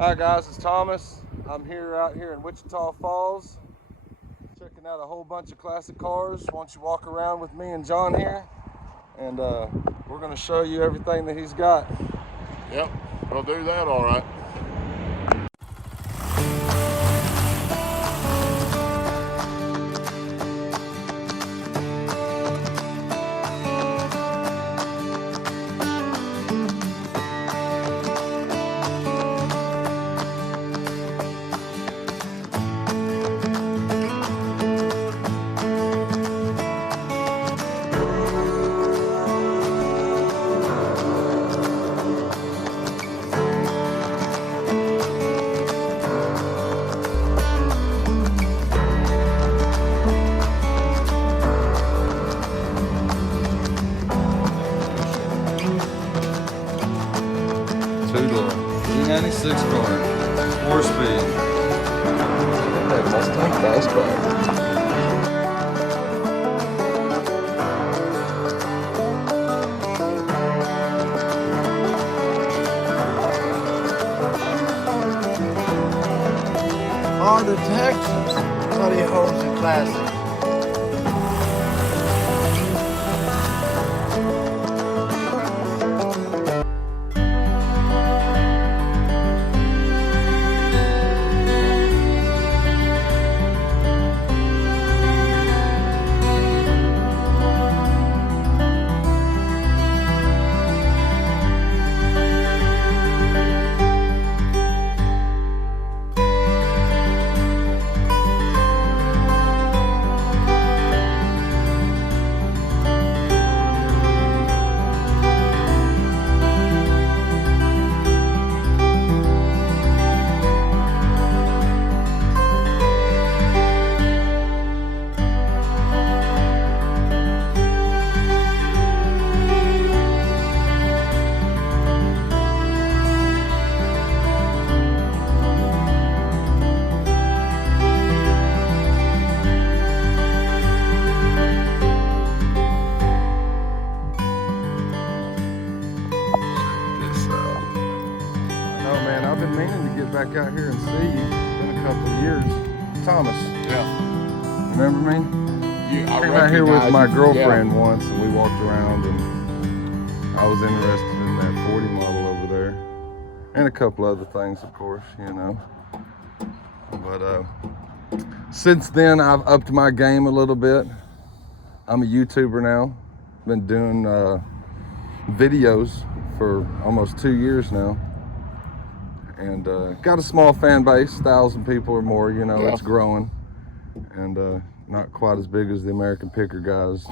Hi guys, it's Thomas. I'm out here in Wichita Falls, checking out a whole bunch of classic cars. Why don't you walk around with me and John here, and we're going to show you everything that he's got. Yep, we'll do that all right. Two-door, 396 car, 4-speed. That Mustang fastback. Oh, the Texas Buddy holds the classic. I've been meaning to get back out here and see you. It's been a couple of years. Thomas. Yeah. Remember me? I came out here with my you. girlfriend once, and we walked around, and I was interested in that 40 model over there, and a couple other things, of course, you know. But since then, I've upped my game a little bit. I'm a YouTuber now. Been doing videos for almost 2 years now. And got a small fan base, 1,000 people or more, you know, It's growing. And not quite as big as the American Picker guys.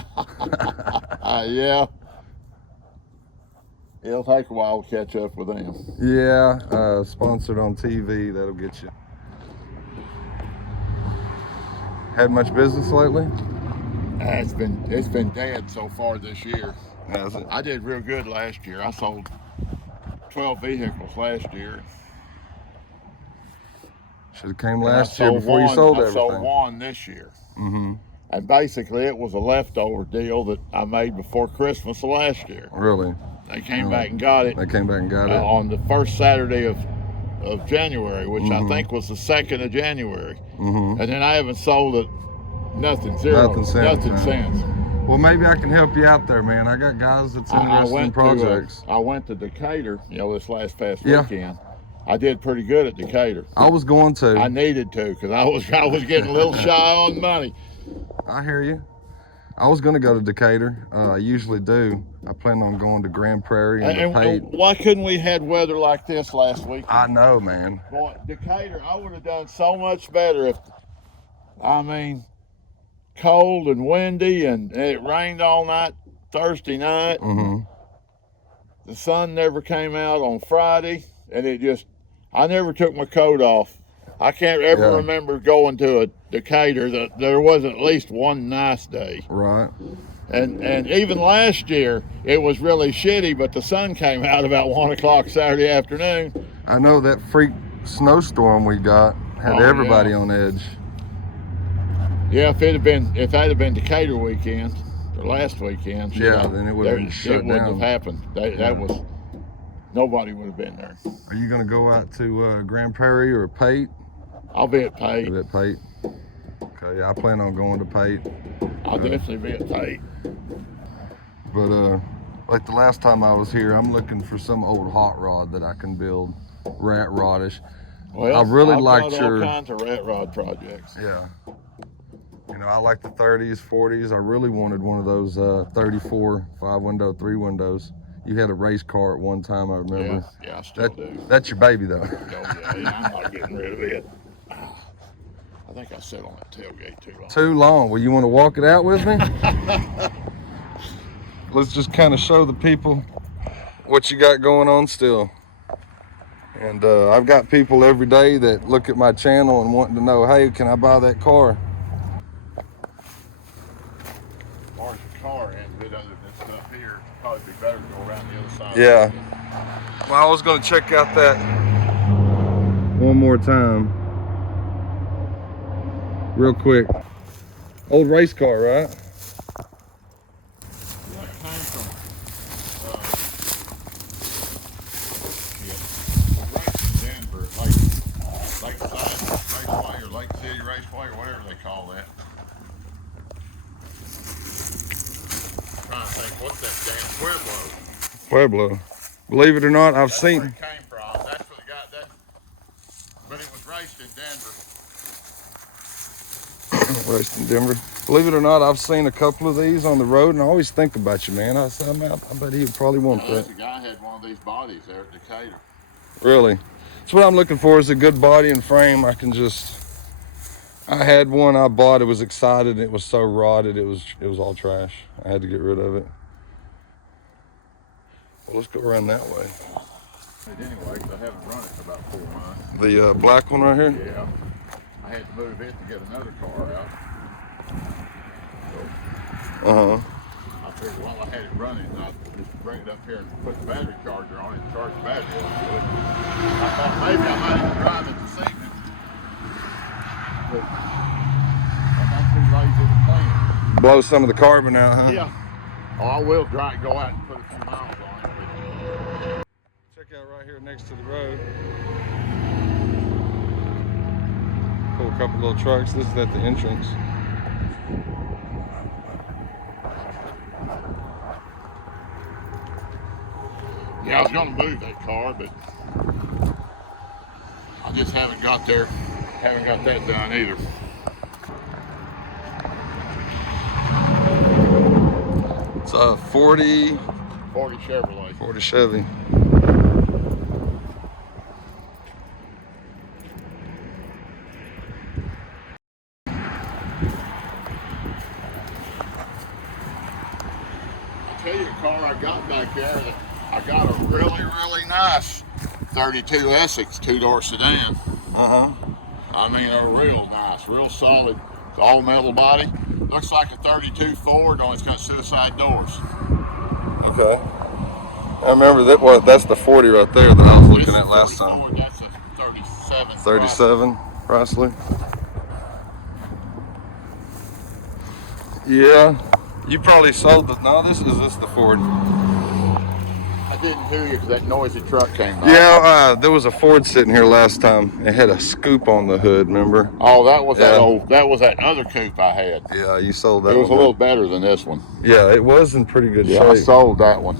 Yeah. It'll take a while to catch up with them. Yeah, sponsored on TV, that'll get you. Had much business lately? It's been dead so far this year. Has it? I did real good last year. I sold 12 vehicles last year. Should have came last year before you sold everything. I sold one this year. Mm-hmm. And basically it was a leftover deal that I made before Christmas of last year. Really? They came back and got it. They came back and got it? On the first Saturday of January, which I think was the 2nd of January. And then I haven't sold it, nothing, zero. Nothing since. Well, maybe I can help you out there, man. I got guys that's interested in projects. I went to Decatur, this past weekend. I did pretty good at Decatur. I was going to. I needed to, because I was getting a little shy on money. I hear you. I was going to go to Decatur. I usually do. I plan on going to Grand Prairie and Pate. Why couldn't we had weather like this last week? I know, man. Boy, Decatur, I would have done so much better if, cold and windy, and it rained all night Thursday night. The sun never came out on Friday, and I never took my coat off. I can't ever remember going to a Decatur that there wasn't at least one nice day. Right. And even last year, it was really shitty, but the sun came out about 1 o'clock Saturday afternoon. I know that freak snowstorm we got had everybody on edge. Yeah, if that had been Decatur weekend or last weekend, then it would have shut down. Wouldn't have happened. That was nobody would have been there. Are you gonna go out to Grand Prairie or Pate? I'll be at Pate. At Pate. Okay, yeah, I plan on going to Pate. I'll definitely be at Pate. But like the last time I was here, I'm looking for some old hot rod that I can build, rat rodish. Well, I really I've liked got your all kinds of rat rod projects. Yeah. You know, I like the 30s, 40s. I really wanted one of those 34 5-window, 3 windows. You had a race car at one time, I remember. Yeah, I still do. That's your baby, though. Oh, yeah, I'm not getting rid of it. I think I sat on that tailgate too long. Too long. Well, you want to walk it out with me? Let's just kind of show the people what you got going on still. And I've got people every day that look at my channel and wanting to know, hey, can I buy that car? As far as the car and a bit other than stuff here, it'd probably be better to go around the other side. Yeah. Well, I was going to check out that one more time. Real quick. Old race car, right? Yeah, it came from, Denver, Lakeside Raceway or Lake City Raceway or whatever they call that. I'm trying to think, what's that damn Pueblo. Believe it or not, I've seen. Where it came from. That's what it got that. But it was raced in Denver. Raced in Denver. Believe it or not, I've seen a couple of these on the road, and I always think about you, man. I said, I bet he would probably want that. The guy had one of these bodies there at Decatur. Really? That's what I'm looking for, is a good body and frame. I had one I bought, it was excited, it was so rotted, it was all trash. I had to get rid of it. Well, let's go around that way. Anyway, I haven't run it for about 4 months. The black one right here? Yeah. I had to move it to get another car out. So, I figured while I had it running, I'd just bring it up here and put the battery charger on it and charge the battery up to it. I thought maybe I might even drive it this evening. But I'm too lazy to clean it. Blow some of the carbon out, huh? Yeah. Oh, I will drive, go out and put a few miles on it. Check out right here next to the road. Pull a couple little trucks. This is at the entrance. Yeah, I was gonna move that car, but I just haven't got there. Haven't got that done either. It's a 40 Chevrolet. 40 Chevy. I'll tell you the car I got back there, that I got a really, really nice 32 Essex 2-door sedan. I mean, they're real nice, real solid. It's all metal body. Looks like a 32 Ford, only it's got suicide doors. Okay. I remember that. That's the 40 right there that I was looking at last time. Ford, that's a 37. 37 Chrysler. Yeah. You probably sold the. No, this is the Ford. I didn't hear you because that noisy truck came by. Yeah, there was a Ford sitting here last time. It had a scoop on the hood, remember? Oh, that was that was that other coupe I had. Yeah, you sold that It was one. a little better than this one. Yeah, it was in pretty good shape. Yeah, I sold that one.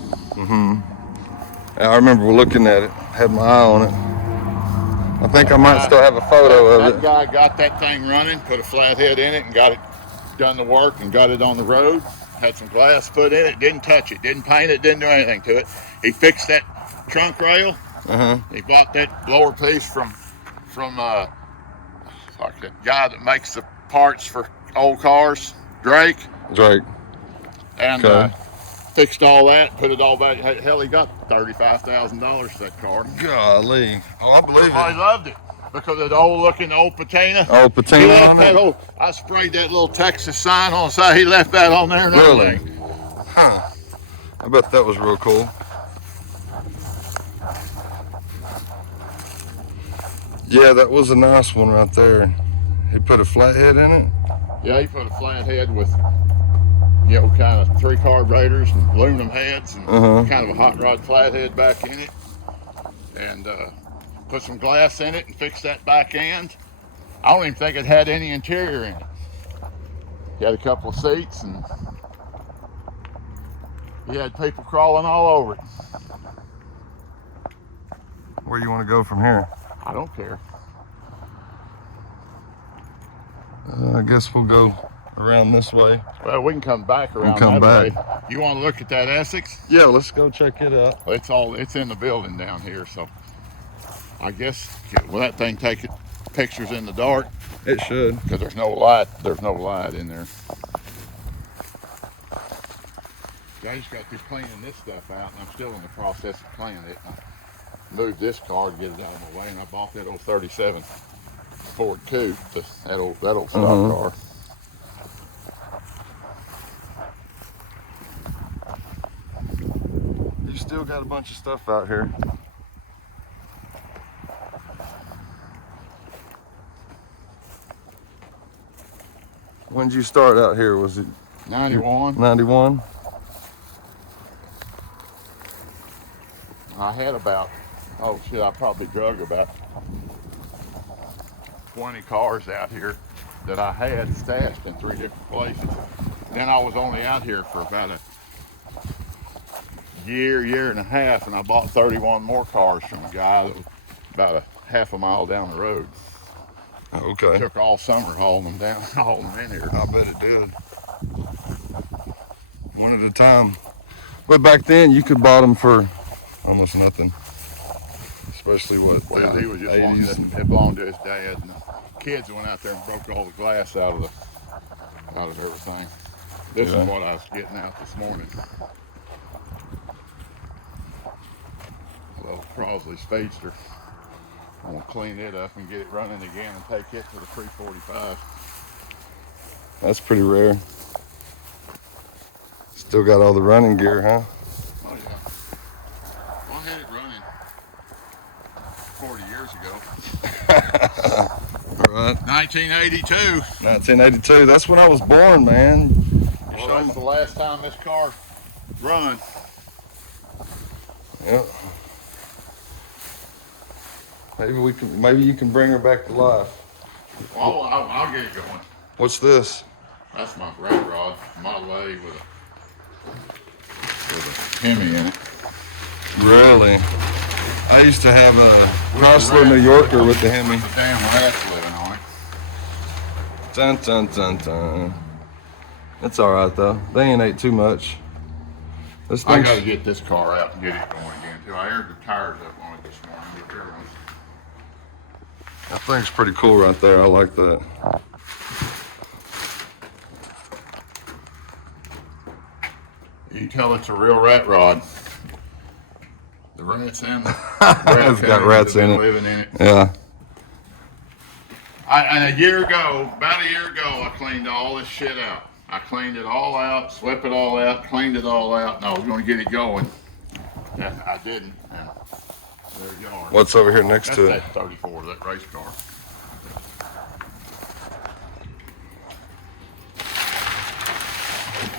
I remember looking at it, had my eye on it. I think I might still have a photo of That it. guy got that thing running, put a flathead in it, and got it done the work and got it on the road. Had some glass put in it, didn't touch it, didn't paint it, didn't do anything to it. He fixed that trunk rail. He bought that lower piece from like that guy that makes the parts for old cars, Drake. And fixed all that, put it all back. Hell, he got $35,000 for that car. Golly. Oh, I believe Everybody it. loved it because of the old patina. Old patina on it? I sprayed that little Texas sign on the side. He left that on there and everything. Huh. I bet that was real cool. Yeah, that was a nice one right there. He put a flathead in it? Yeah, he put a flathead with, you know, kind of 3 carburetors and aluminum heads and kind of a hot rod flathead back in it. and put some glass in it and fix that back end. I don't even think it had any interior in it. He had a couple of seats and he had people crawling all over it. Where you want to go from here? I don't care. I guess we'll go around this way. Well, we can come back around come that back. way. You want to look at that Essex? Yeah, let's go check it out. It's in the building down here, so I guess will that thing take pictures in the dark? It should. Because there's no light in there. I just got through cleaning this stuff out, and I'm still in the process of cleaning it. I moved this car to get it out of my way, and I bought that old 37 Ford Coupe, that old stock car. You still got a bunch of stuff out here. When did you start out here? Was it 91. 91? I had about, I probably drug about 20 cars out here that I had stashed in 3 different places. Then I was only out here for about a year and a half, and I bought 31 more cars from a guy that was about a half a mile down the road. Okay. Took all summer hauling them down, hauling them in here. I bet it did. One at a time. But back then you could buy them for almost nothing. Especially Well, he was just 80s. it belonged to his dad, and the kids went out there and broke all the glass out of everything. This is what I was getting out this morning. A little Crosley Speedster. I'm gonna clean it up and get it running again and take it to the 345. That's pretty rare. Still got all the running gear, huh? Oh yeah. Well, I had it running 40 years ago. All right. 1982. 1982. That's when I was born, man. Well, that's the last time this car run. Yeah. Maybe you can bring her back to life. Well, I'll get it going. What's this? That's my rat rod, Model A with a Hemi in it. Really? I used to have a Chrysler New Yorker with the Hemi. The damn rats living on it. Dun dun dun dun. It's all right though. They ain't ate too much. This I thing's, got to get this car out and get it going again too. I aired the tires up on it this morning. that thing's pretty cool right there. I like that. You can tell it's a real rat rod. The rats and the It's got rats in it. living in it. Yeah. And about a year ago, I cleaned all this shit out. I cleaned it all out, swept it all out, cleaned it all out, and I was going to get it going. And I didn't. And there you are. What's over here next That's to it? that 34, that race car.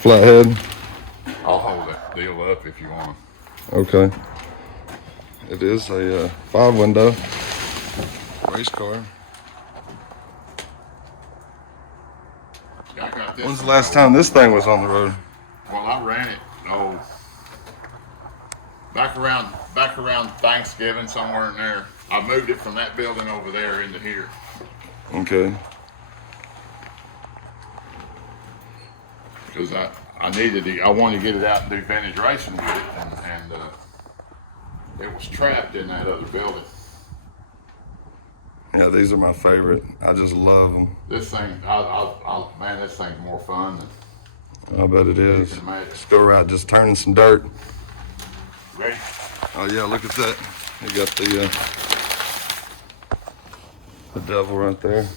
Flathead. I'll hold that deal up if you want. Okay. It is a 5-window race car. Yeah, I got this. When's the last time this thing was on the road? Well, I ran it. Back around Thanksgiving, somewhere in there. I moved it from that building over there into here. Okay. Because I wanted to get it out and do vintage racing with it, and it was trapped in that other building. Yeah, these are my favorite. I just love them. This thing, man, this thing's more fun than I bet it is. you can imagine. Let's go around just turning some dirt. Ready? Oh yeah, look at that. You got the devil right there.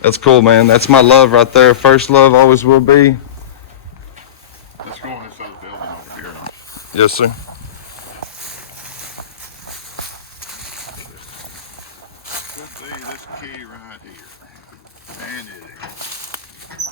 That's cool, man. That's my love right there. First love, always will be. Let's go in this other building over here. Yes, sir. Could be this key right here. And it is.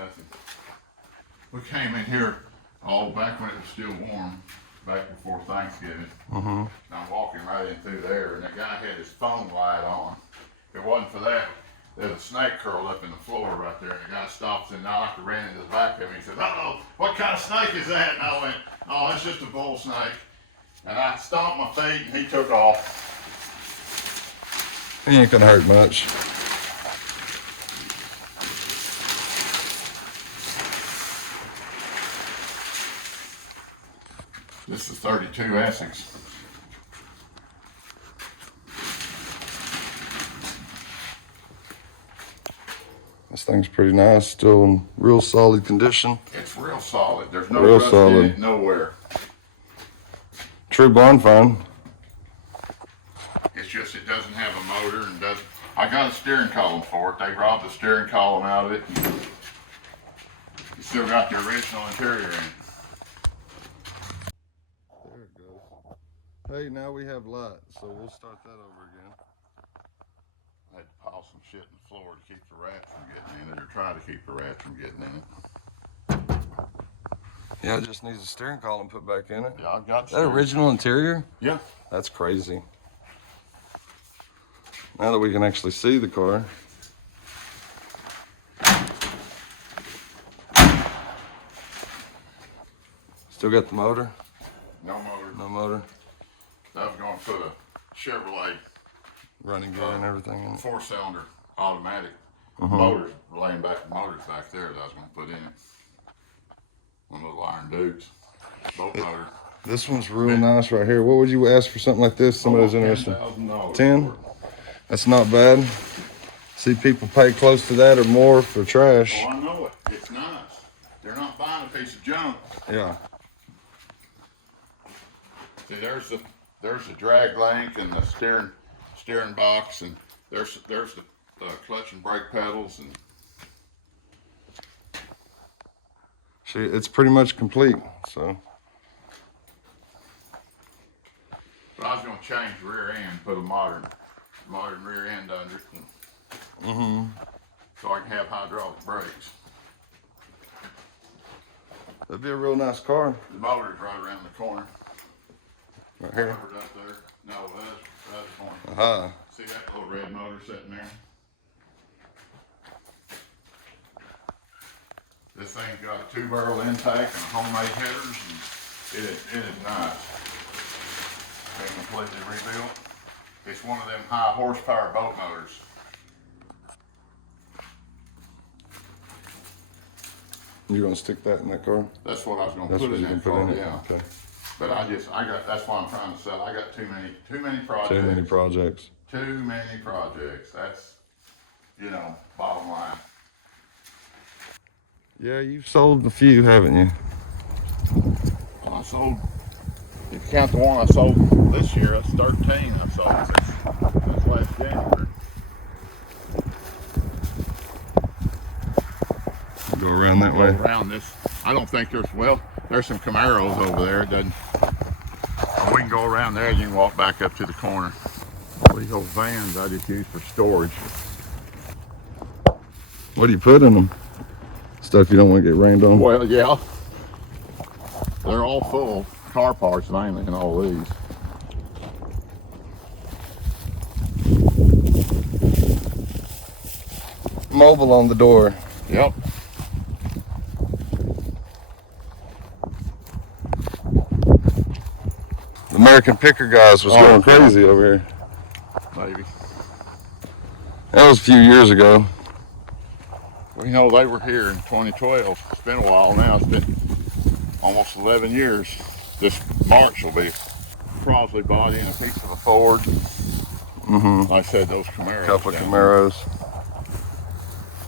nothing. We came in here all back when it was still warm, back before Thanksgiving. And I'm walking right in through there, and that guy had his phone light on. If it wasn't for that, there's a snake curled up in the floor right there, and the guy stops and knocked and ran into the back of me. He said, "Uh-oh, what kind of snake is that?" And I went, "Oh, it's just a bull snake." And I stomped my feet, and he took off. He ain't gonna hurt much. This is 32 Essex. This thing's pretty nice, still in real solid condition. It's real solid. There's no Real rust solid. in it nowhere. True barn find. It's just it doesn't have a motor and doesn't. I got a steering column for it. They robbed the steering column out of it. You still got the original interior in it. There it goes. Hey, now we have light, so we'll start that over again. I had to pile some shit in the floor to keep the rats from getting in it, or try to keep the rats from getting in it. Yeah, it just needs a steering column put back in it. Yeah, I've got That original interior? Yeah. That's crazy. Now that we can actually see the car. Still got the motor? No motor. No motor. I was going to put a Chevrolet Running gear and everything in it. 4-cylinder automatic motors, laying back motors back there that I was going to put in it. One of those Iron Dukes. Boat motor. This one's real nice right here. What would you ask for something like this? Somebody's interested. $10,000. 10? That's not bad. See people pay close to that or more for trash. Oh, I know it. It's nice. They're not buying a piece of junk. Yeah. See, there's the drag link and the steering box, and there's the clutch and brake pedals, and See, it's pretty much complete, so. but I was going to change the rear end, put a modern rear end under it, and so I can have hydraulic brakes. That'd be a real nice car. The motor's right around the corner. Right here. Covered up there. No, that's the corner. Aha. See that little red motor sitting there? This thing's got a 2-barrel intake and homemade headers, and it is nice. Been completely rebuilt. It's one of them high horsepower boat motors. You're gonna stick that in that car? That's what I was gonna That's put what in you can that put car, in it? yeah. Okay. But that's why I'm trying to sell. I got too many projects. Too many projects. Too many projects. That's, bottom line. Yeah, you've sold a few, haven't you? Well, I sold, if you count the one I sold this year, that's 13 I sold since last January. Go around that way. Around this, I don't think there's some Camaros over there. It doesn't. We can go around there and you can walk back up to the corner. These old vans I just use for storage. What do you put in them? Stuff you don't want to get rained on? Well, yeah. They're all full. Car parts mainly in all these. Mobile on the door. Yep. The American Picker guys was going crazy over here. Maybe. That was a few years ago. Well, they were here in 2012. It's been a while now. It's been almost 11 years. This March will be. Crosley body and a piece of a Ford. Like I said, those Camaros. A couple of Camaros.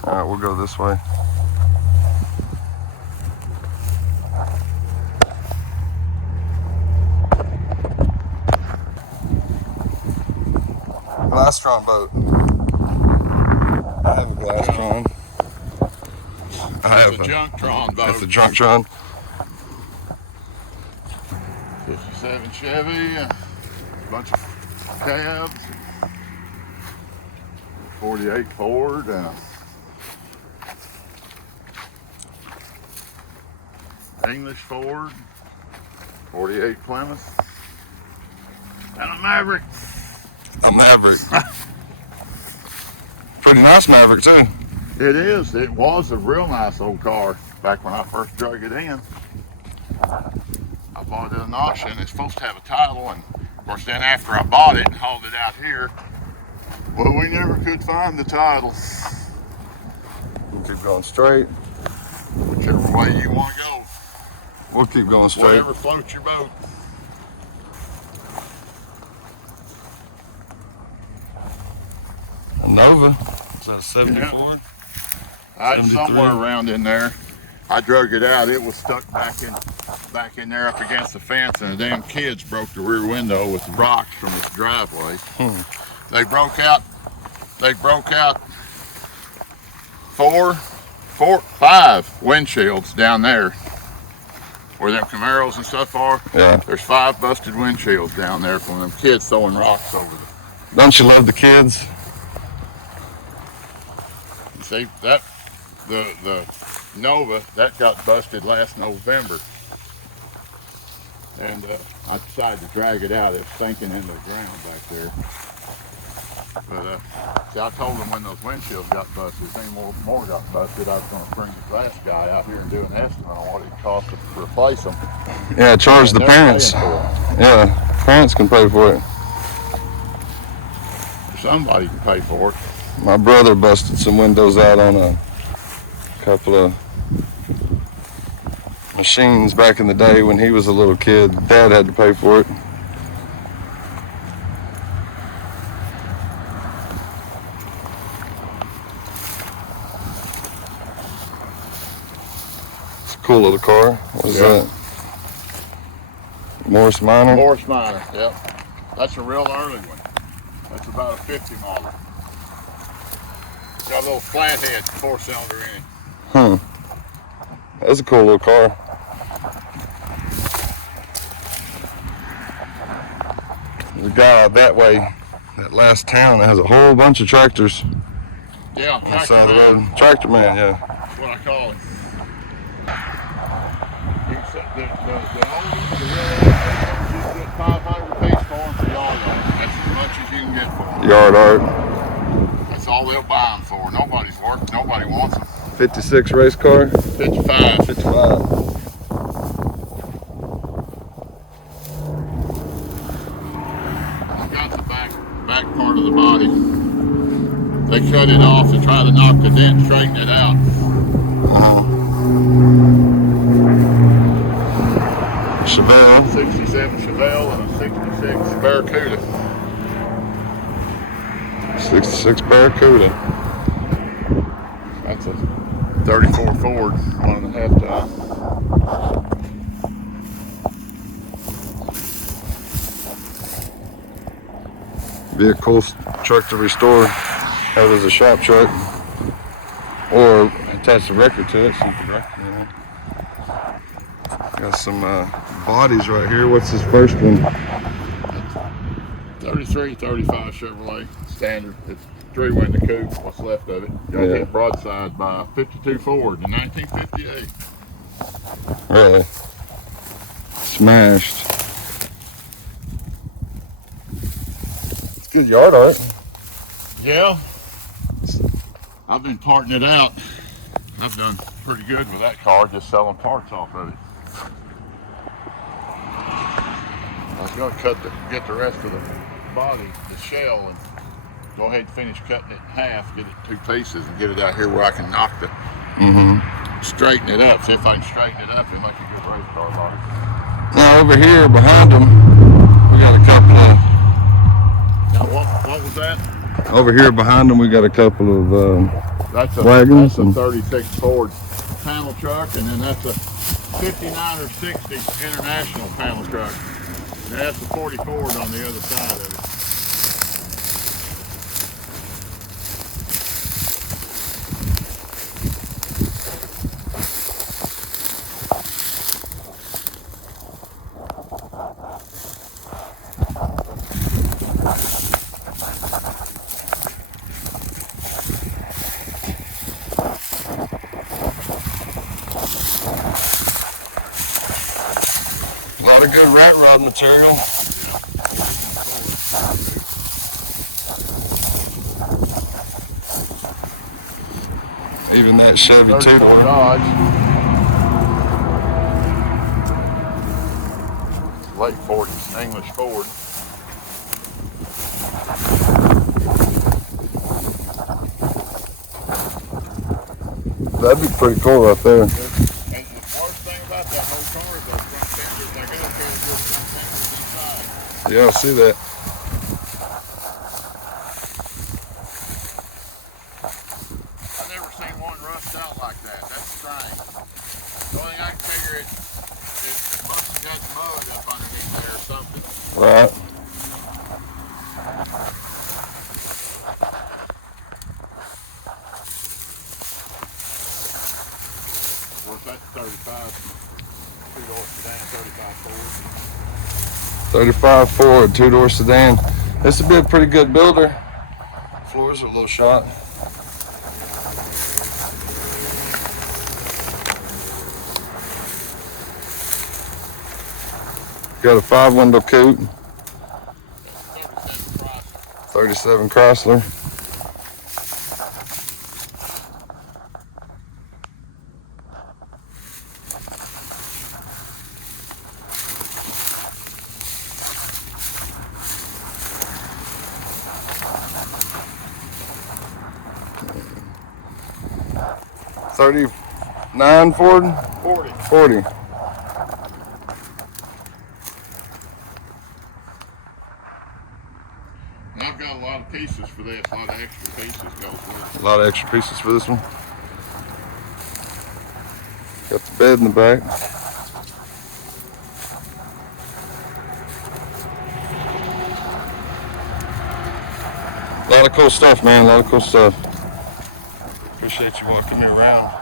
All right, we'll go this way. Glastron boat. I have a Glastron. That's a Junktron boat. That's a Junktron. 57 Chevy, a bunch of cabs, 48 Ford, English Ford, 48 Plymouth, and a Maverick. A Maverick. Pretty nice Maverick too. It is. It was a real nice old car back when I first drug it in. I bought it at an auction. It's supposed to have a title, and of course then after I bought it and hauled it out here, well, we never could find the title. We'll keep going straight. Whichever way you want to go. We'll keep going straight. Whatever floats your boat. A Nova. Is that a 74? Yeah. Somewhere around in there. I drug it out. It was stuck back in there up against the fence, and the damn kids broke the rear window with rocks from this driveway. They broke out 5 windshields down there where them Camaros and stuff are. Yeah. There's 5 busted windshields down there from them kids throwing rocks over them. Don't you love the kids? See that the Nova that got busted last November, and I decided to drag it out. It was sinking into the ground back there. But see, I told them when those windshields got busted, if any more got busted, I was going to bring the glass guy out here and do an estimate on what it cost to replace them. Yeah, charge the parents. Yeah, parents can pay for it. Somebody can pay for it. My brother busted some windows out on a couple of machines back in the day when he was a little kid. Dad had to pay for it. It's a cool little car. What is that? Morris Minor? Morris Minor, yep. That's a real early one. That's about a 50 model. Got a little flathead 4-cylinder in it. Huh. That's a cool little car. There's a guy out that way, that last town, that has a whole bunch of tractors. Yeah, on the side of the road. Tractor man, yeah. That's what I call it. The oldest, the real oldest, you get 500 apiece for them for yard art. That's as much as you can get for them. Yard art. That's all they'll buy them for. Nobody's work. Nobody wants them. 56 race car? 55. 55. I got the back part of the body. They cut it off and try to knock the dent and straighten it out. Chevelle. 67 Chevelle and a 66 Barracuda. 66 Barracuda. That's a 34 Ford, 1.5 ton. Be a cool truck to restore. Have it as a shop truck. Or attach the record to it so you can wreck it, you know. Got some bodies right here. What's this first one? 33, 35 Chevrolet, standard. It's 3-window coupe, what's left of it. Got hit broadside by a 52 Ford in 1958. Really? Smashed. It's good yard art. Yeah. I've been parting it out. I've done pretty good with that car, just selling parts off of it. I was going to get the rest of the body, the shell, and go ahead and finish cutting it in half, get it 2 pieces, and get it out here where I can knock the, straighten it up. See if I can straighten it up and make a good race car body. Now over here behind them, we got a couple of. Now what was that? Over here behind them, we got a couple of wagons. That's a 36 Ford panel truck, and then that's a 59 or 60 International panel truck. And that's a 40 Ford on the other side of it. lot of good rat rod material. Even that Chevy 34 two-door. Dodge. Late 40s, English Ford. That'd be pretty cool right there. And the worst thing about that whole car is those front fenders. They got to carry good front fenders inside. Yeah, I see that. I've never seen one rust out like that. That's strange. The only thing I can figure it must have got mud up underneath there or something. Right. Of course, that's 35. Two-door sedan, 35 Ford. 35 Ford, two-door sedan. This would be a pretty good builder. Floors are a little shot. Got a 5-window coupe. 37 Chrysler. '39 Ford? 40. 40. And I've got a lot of pieces for this, a lot of extra pieces goes with it. A lot of extra pieces for this one. Got the bed in the back. A lot of cool stuff, man. A lot of cool stuff. Appreciate you walking me around.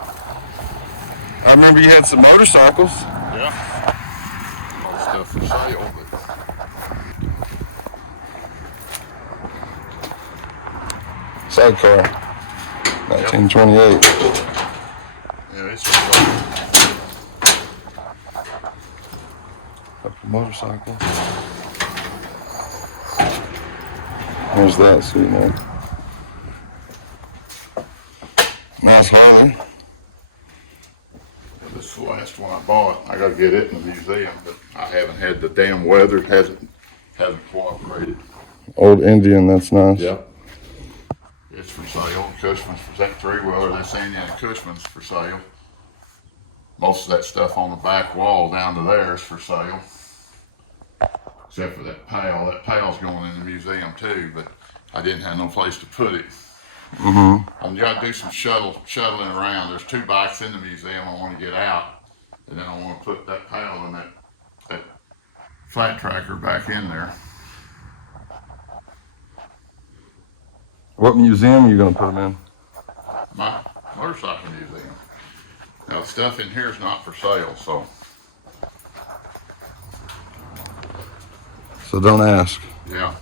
I remember you had some motorcycles. Yeah. More stuff for sale, but Sidecar. 1928. yeah, it's Up the motorcycle. There's that, so you know. Nice Harley. this is the last one I bought. I gotta get it in the museum, but I haven't had the damn weather hasn't cooperated. Old Indian, that's nice. Yep. It's for sale. Cushman's for that 3-wheeler. That's Indiana Cushman's for sale. Most of that stuff on the back wall down to there is for sale. Except for that pail. That pail's going in the museum too, but I didn't have no place to put it. Mm-hmm. I'm gonna do some shuttling around. There's 2 bikes in the museum I want to get out, and then I want to put that pail and that flat tracker back in there. What museum are you going to put them in? My motorcycle museum. Now the stuff in here is not for sale, so Don't ask. yeah.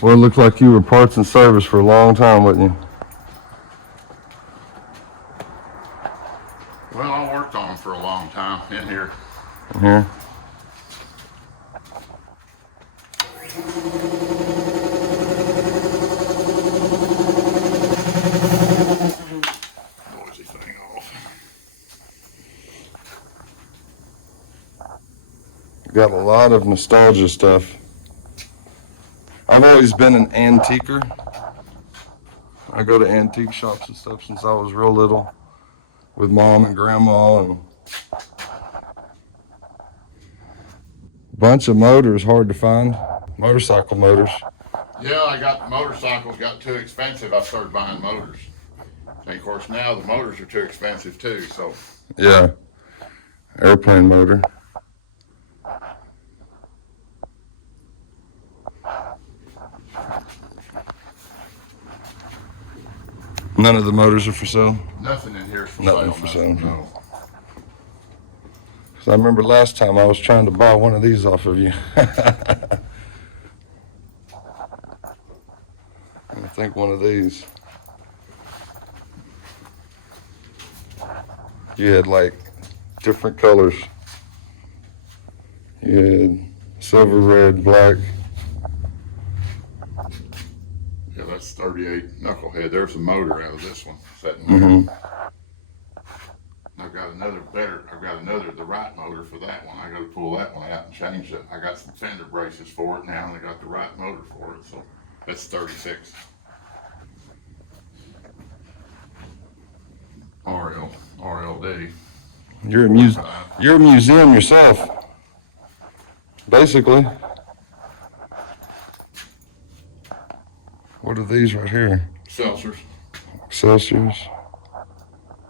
Well, it looked like you were parts and service for a long time, wouldn't you? Well, I worked on them for a long time in here. In here? Noisy thing off. Got a lot of nostalgia stuff. I've always been an antiquer. I go to antique shops and stuff since I was real little with Mom and Grandma, and a bunch of motors hard to find. Motorcycle motors. Yeah, I got motorcycles got too expensive. I started buying motors. And of course now the motors are too expensive too, so Yeah. Airplane motor. None of the motors are for sale. nothing in here is for Nothing sale. for sale. No. 'Cause I remember last time I was trying to buy one of these off of you. I think one of these. You had like different colors. You had silver, red, black. Yeah, that's 38 knucklehead. There's a motor out of this one sitting Mm-hmm. there. I've got the right motor for that one. I got to pull that one out and change it. I got some fender braces for it now, and I got the right motor for it. So that's 36. RLD. You're a museum yourself, basically. What are these right here? Seltzers. Celsius.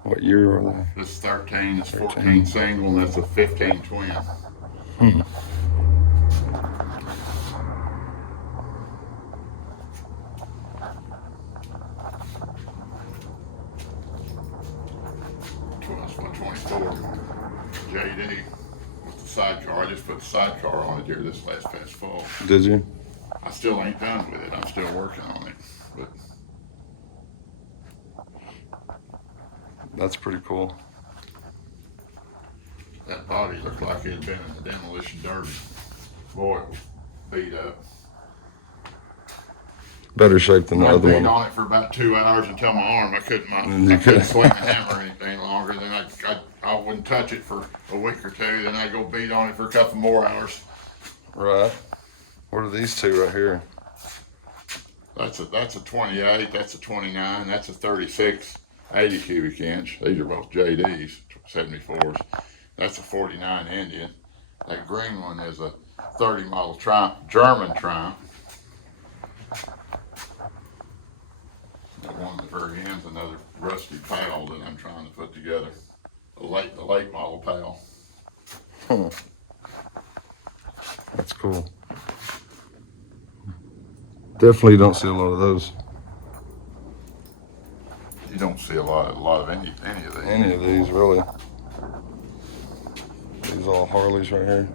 What year are they? This is 13, it's 14 single, and that's a 15 twin. Hmm. That's my 24 JD with the sidecar. I just put the sidecar on it here this past fall. Did you? I still ain't done with it. I'm still working on it. But That's pretty cool. that body looked like it had been in the demolition derby. Boy, it was beat up. Better shape than the I other beat one. on it for about 2 hours until my arm. I couldn't You couldn't. swing the hammer any longer. Then I wouldn't touch it for a week or two. Then I'd go beat on it for a couple more hours. Right. What are these two right here? That's a 28. That's a 29. That's a 36. 80 cubic inch. These are both JDs, 74s. That's a 49 Indian. That green one is a 30 model Triumph, German Triumph. That one at the very end's another rusty pal that I'm trying to put together. The late model pal. Huh. That's cool. Definitely don't see a lot of those. You don't see a lot of any of these. Any of these, really. These all Harleys right here.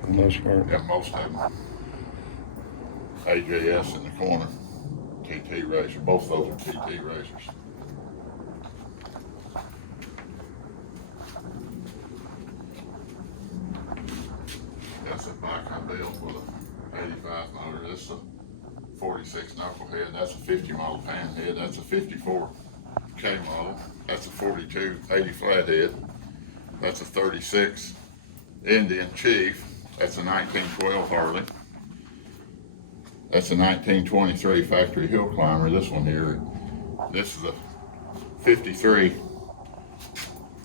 For the most part. Yeah, most of them. AJS in the corner. TT racer. Both those are TT racers. That's a bike I built with a 85 motor. This is a 46 knucklehead. That's a 50 model panhead. That's a 54 K model. That's a 42 80 flathead. That's a 36 Indian Chief. That's a 1912 Harley. That's a 1923 factory hill climber. This one here, this is a 53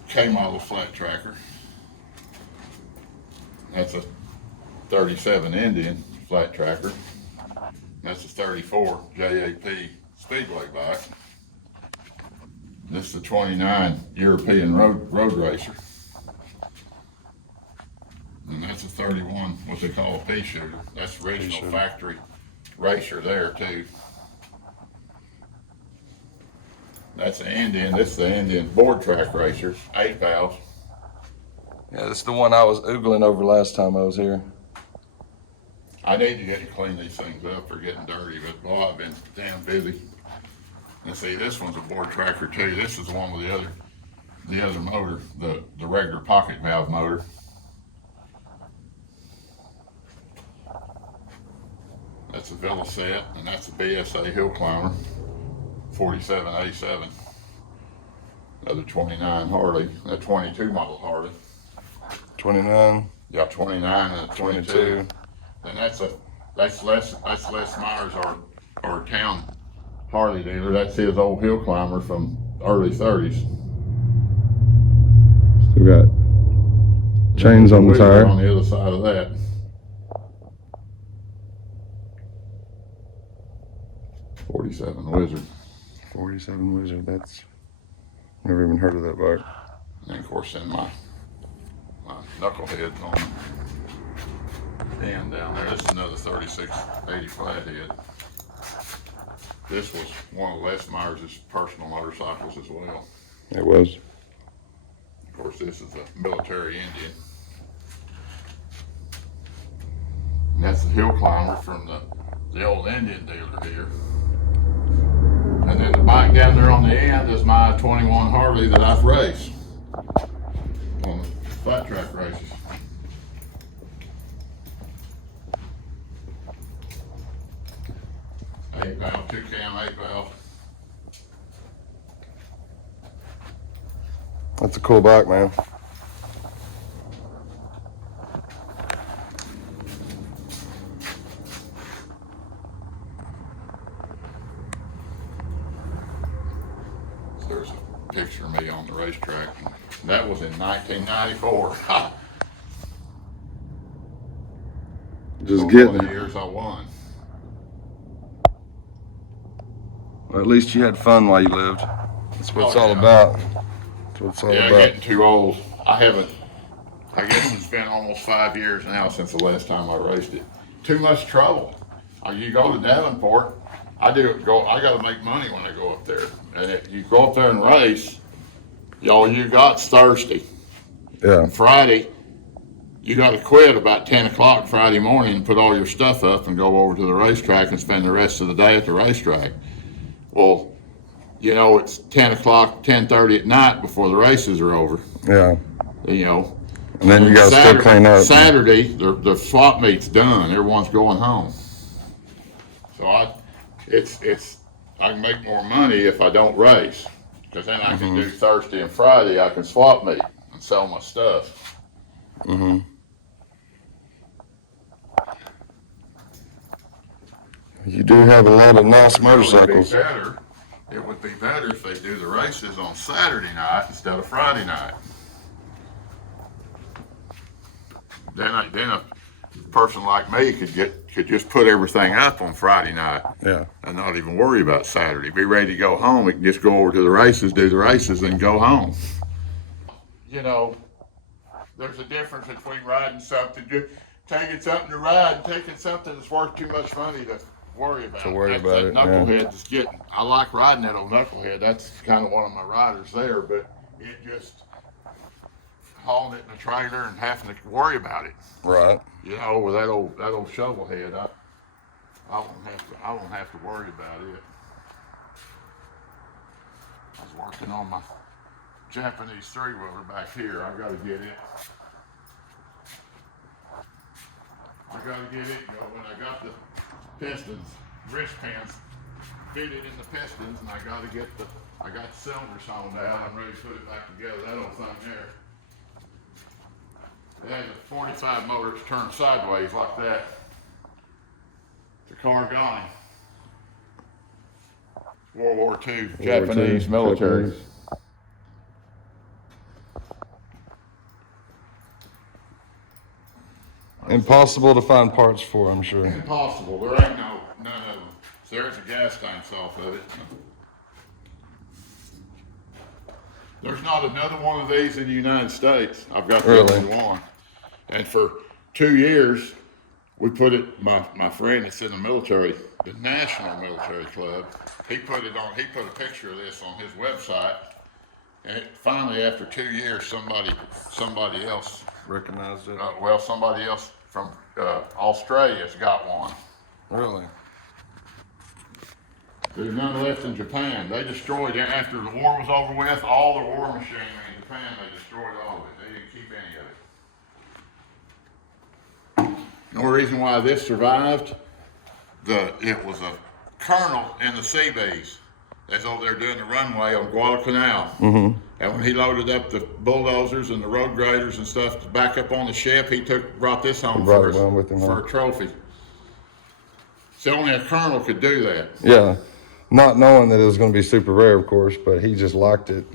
K model flat tracker. That's a 37 Indian flat tracker. That's a 34 JAP Speedway bike. This is a 29 European road racer. And that's a 31, what they call a pea shooter. That's original factory racer there too. That's an Indian. This is the Indian board track racer, 8 valves. Yeah, this is the one I was oogling over last time I was here. I need to get to clean these things up. They're getting dirty, but boy, I've been damn busy. And see, this one's a board tracker too. This is the one with the other motor, the regular pocket valve motor. That's a Villa set, and that's a BSA hill climber, 47A7. Another 29 Harley, a 22 model Harley. 29. Yeah, 29 and a 22. And that's Les Myers, our town Harley dealer. That's his old hill climber from early 30s. Still got chains on the tire. On the other side of that. '47 Wizard. 47 Wizard. That's never even heard of that bike. And of course, in my knuckleheads on the end down there. This is another 3680 flathead. This was one of Les Myers' personal motorcycles as well. It was. Of course, this is a military Indian. And that's the hill climber from the old Indian dealer here. And then the bike down there on the end is my 21 Harley that I've raced on the flat track races. 8-valve, 2-cam 8-valve. That's a cool bike, man. There's a picture of me on the racetrack. That was in 1994. Just Those getting were the it. years I won. Well, at least you had fun while you lived. That's what it's all yeah. about. That's what it's all Yeah, about. getting too old. I guess it's been almost 5 years now since the last time I raced it. Too much trouble. You go to Davenport, I got to make money when I go up there. And if you go up there and race, you got's Thursday. Yeah. And Friday, you got to quit about 10 o'clock Friday morning and put all your stuff up and go over to the racetrack and spend the rest of the day at the racetrack. Well, it's 10 o'clock, 10:30 at night before the races are over. Yeah. And then you got to still clean up. Saturday, the swap meet's done. Everyone's going home. So I can make more money if I don't race, because then I can do Thursday and Friday. I can swap meet and sell my stuff. Mm-hmm. You do have a lot of nice motorcycles. It would be better if they do the races on Saturday night instead of Friday night. Then a person like me could just put everything up on Friday night. Yeah. And not even worry about Saturday. Be ready to go home. We can just go over to the races, do the races, and go home. There's a difference between riding something, just taking something to ride, and taking something that's worth too much money to worry about. Knucklehead is getting. I like riding that old Knucklehead. That's kind of one of my riders there, but it just hauling it in a trailer and having to worry about it. Right. With that old shovel head, I won't have to worry about it. I was working on my Japanese 3-wheeler back here. I gotta get it. When I got the pistons, wrist pins fitted in the pistons, and I got the cylinders on out. I'm ready to put it back together. That old thing there. It had a 45 motor to turn sideways like that. The car gone. World War II, Japanese military. Impossible to find parts for, I'm sure. Impossible. There ain't none of them. There's a gas tank off of it. There's not another one of these in the United States. I've got the only one. And for 2 years, we put it, my friend that's in the military, the National Military Club, he put a picture of this on his website. And finally, after 2 years, somebody else Recognized it. Somebody else from Australia's got one. Really? There's none left in Japan. They destroyed it after the war was over with. All the war machinery in Japan, they destroyed all of it. They didn't keep any of it. The only reason why this survived, it was a colonel in the Seabees that's over there doing the runway on Guadalcanal. Mm-hmm. And when he loaded up the bulldozers and the road graders and stuff to back up on the ship, he brought this home for a trophy. So only a colonel could do that. Yeah, not knowing that it was going to be super rare, of course, but he just liked it.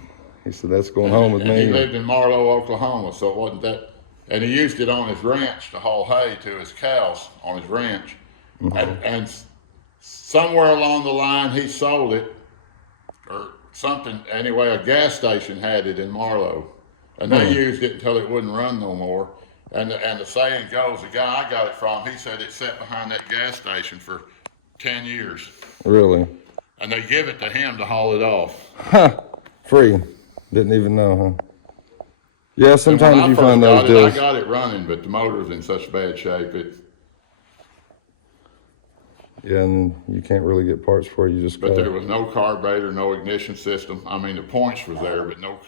He said, "That's going home with me." He lived in Marlow, Oklahoma, so it wasn't that. And he used it on his ranch to haul hay to his cows on his ranch. Mm-hmm. And somewhere along the line, he sold it, or something. Anyway, a gas station had it in Marlow, and they used it until it wouldn't run no more. And the saying goes, the guy I got it from, he said it sat behind that gas station for 10 years. Really? And they give it to him to haul it off. Huh. Free. Didn't even know, huh? Yeah, sometimes you find those deals. I got it running, but the motor was in such bad shape. Yeah, and you can't really get parts for it. But there was no carburetor, no ignition system. I mean, the points was there, but no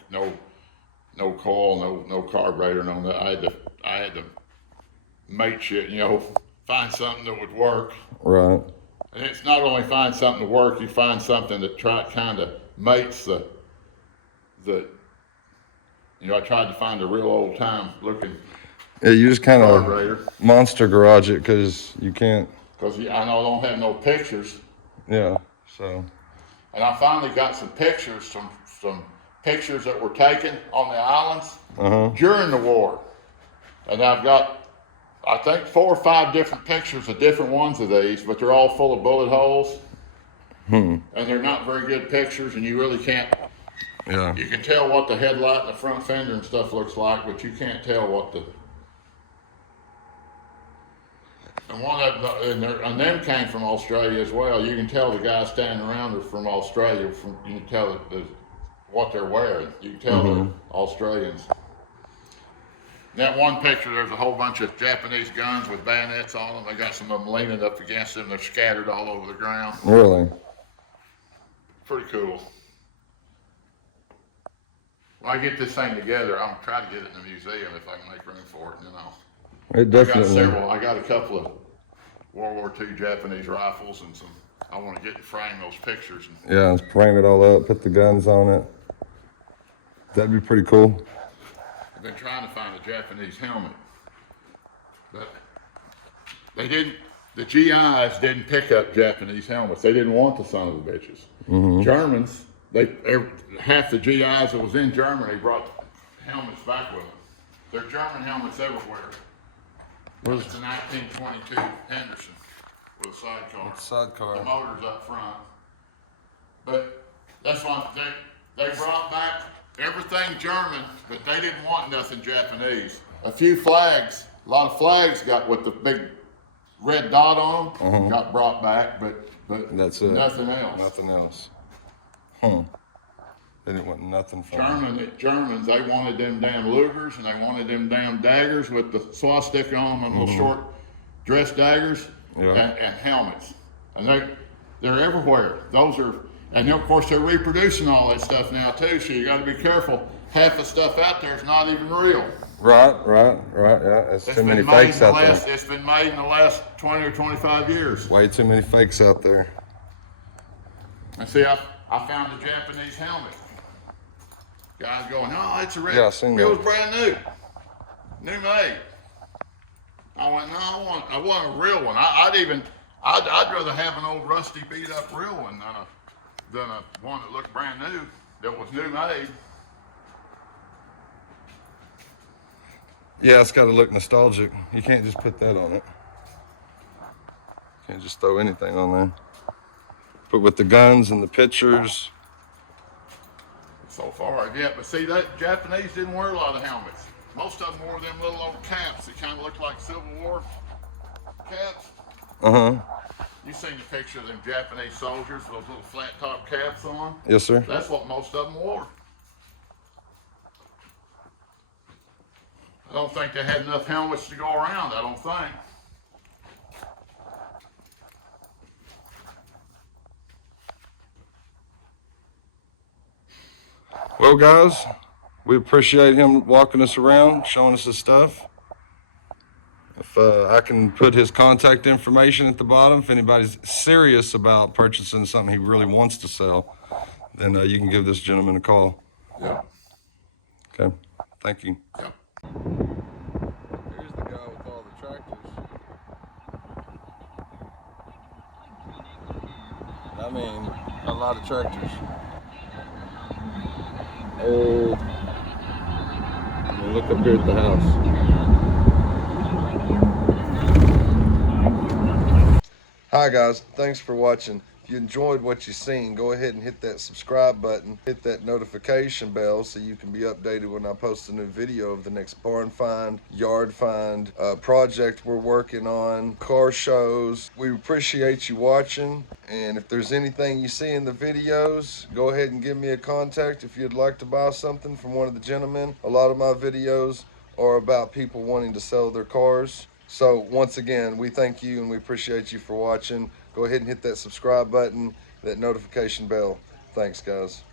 coil, no carburetor, no nothing. I had to make shit, find something that would work. Right. And it's not only find something to work, you find something that kind of mates the. You know, I tried to find a real old time looking. Yeah, you just kind carburetor. of monster garage it because you can't. Because I know I don't have no pictures. Yeah, so. And I finally got some pictures, some pictures that were taken on the islands during the war. And I've got, I think, 4 or 5 different pictures of different ones of these, but they're all full of bullet holes. And they're not very good pictures, and you really can't. Yeah. You can tell what the headlight and the front fender and stuff looks like, but you can't tell what the. And one of the, and them came from Australia as well. You can tell the guys standing around are from Australia. You can tell what they're wearing. You can tell they're Australians. In that one picture, there's a whole bunch of Japanese guns with bayonets on them. They got some of them leaning up against them. They're scattered all over the ground. Really? Pretty cool. When I get this thing together, I'm gonna try to get it in the museum if I can make room for it. You know. It definitely. I got a couple of World War II Japanese rifles and some. I want to get and frame those pictures. Yeah, frame it all up, put the guns on it. That'd be pretty cool. I've been trying to find a Japanese helmet, but they didn't. The GIs didn't pick up Japanese helmets. They didn't want the son of the bitches. Germans, half the GIs that was in Germany brought helmets back with them. There are German helmets everywhere. It's a 1922 Henderson with a sidecar. Sidecar. The motor's up front. But that's why they brought back everything German, but they didn't want nothing Japanese. A few flags, a lot of flags got with the big red dot on them, got brought back, but that's it. Nothing else. Nothing else. They didn't want nothing from Germans, they wanted them damn Lugers and they wanted them damn daggers with the swastika on them, little short dress daggers and helmets. And they're everywhere. Those are, and of course they're reproducing all that stuff now too, so you got to be careful. Half the stuff out there is not even real. Right, yeah. There's too many fakes out there. It's been made in the last 20 or 25 years. Way too many fakes out there. And see, I found a Japanese helmet. Guys going, oh, it's a red. Yeah, I seen that. It was brand new made. I went, no, I want a real one. I'd rather have an old rusty, beat up real one than a one that looked brand new, that was new made. Yeah, it's got to look nostalgic. You can't just put that on it. You can't just throw anything on there. But with the guns and the pictures. So far, yeah, but see, that Japanese didn't wear a lot of helmets. Most of them wore them little old caps that kind of looked like Civil War caps. You seen the picture of them Japanese soldiers with those little flat top caps on? Yes, sir. That's what most of them wore. I don't think they had enough helmets to go around, I don't think. Well, guys, we appreciate him walking us around, showing us his stuff. If I can put his contact information at the bottom, if anybody's serious about purchasing something he really wants to sell, then you can give this gentleman a call. Yeah. Okay, thank you. Yeah. Here's the guy with all the tractors. I mean, a lot of tractors. Old. Look up here at the house. Hi guys, thanks for watching. If you enjoyed what you've seen, go ahead and hit that subscribe button, hit that notification bell so you can be updated when I post a new video of the next barn find, yard find, project we're working on, car shows. We appreciate you watching, and if there's anything you see in the videos, go ahead and give me a contact if you'd like to buy something from one of the gentlemen. A lot of my videos are about people wanting to sell their cars. So once again, we thank you and we appreciate you for watching. Go ahead and hit that subscribe button, that notification bell. Thanks, guys.